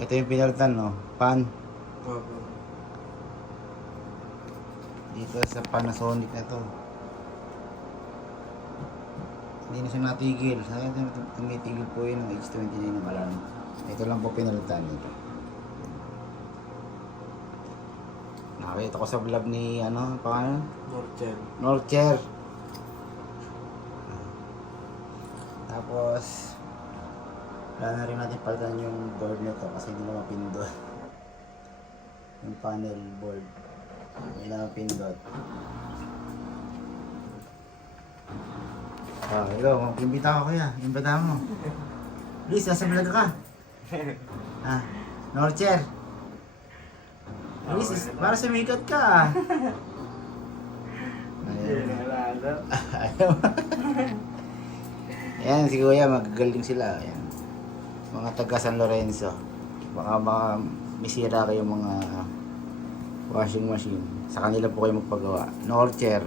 Ito yung pinalitan, no? Pan. Opo. Dito sa Panasonic na to. Hindi na siya natigil. Sayang na tumitigil po yun ng H29 ng alarm. Ito lang po pinalitan nito. Nakita ko sa vlog ni pangalan? Northern. Norcher. Tapos wala na rin natin palitan yung board nito kasi hindi na mapindot. Yung panel board. Hindi na mapindot. Ikaw, mag-imbita ka kuya. Imbita mo. Please, nasa vlog ka. Norcher. Please, para sumikat ka. Ayaw. Ayan, si kuya, magagaling sila. Ayan. Mga taga San Lorenzo. Baka misira kayo mga washing machine. Sa kanila po kayo magpagawa. Norcher.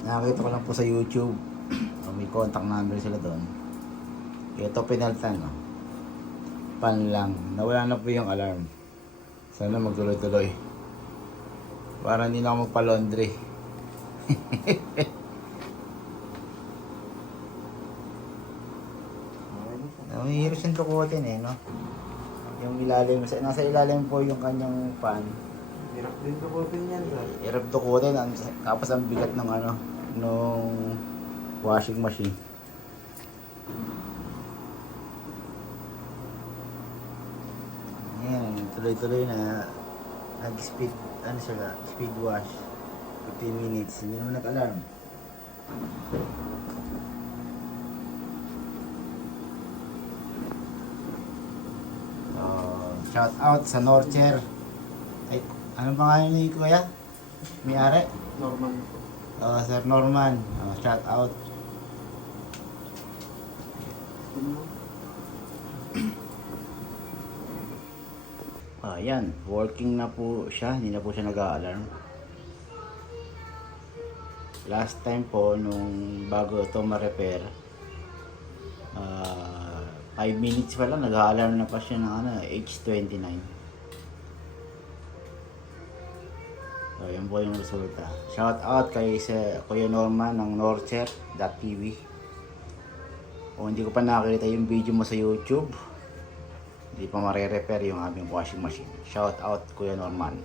Nakakita ko lang po sa YouTube. May contact number sila doon. Ito pinalitan, no? Pan lang. Nawala na po yung alarm. Sana magtuloy-tuloy. Para hindi na ako magpa-laundry. May hirap siyang tukutin no? Yung ilalim, nasa ilalim po yung kanyang pan. Hirap din tukutin yan, sir. Hirap tukutin, tapos ang bigat ng nung washing machine. Ayan, tuloy-tuloy na nag-speed, speed wash. 15 minutes, hindi naman nag-alarm. Shout out sa Norcher. Ay, ano pangalan ni kuya? May-ari? Norman. Sir Norman. Shout out. Ayan, working na po siya. Hindi na po siya nag-a-alarm. Last time po, nung bago ito ma-repair, 5 minutes pa lang, nag-a-alarm na pa siya ng H29. So, yan po yung resulta. Shout out kay Kuya Norman ng Norcher.tv. Kung hindi ko pa nakakita yung video mo sa YouTube, hindi pa mare-repair yung aming washing machine. Shout out Kuya Norman.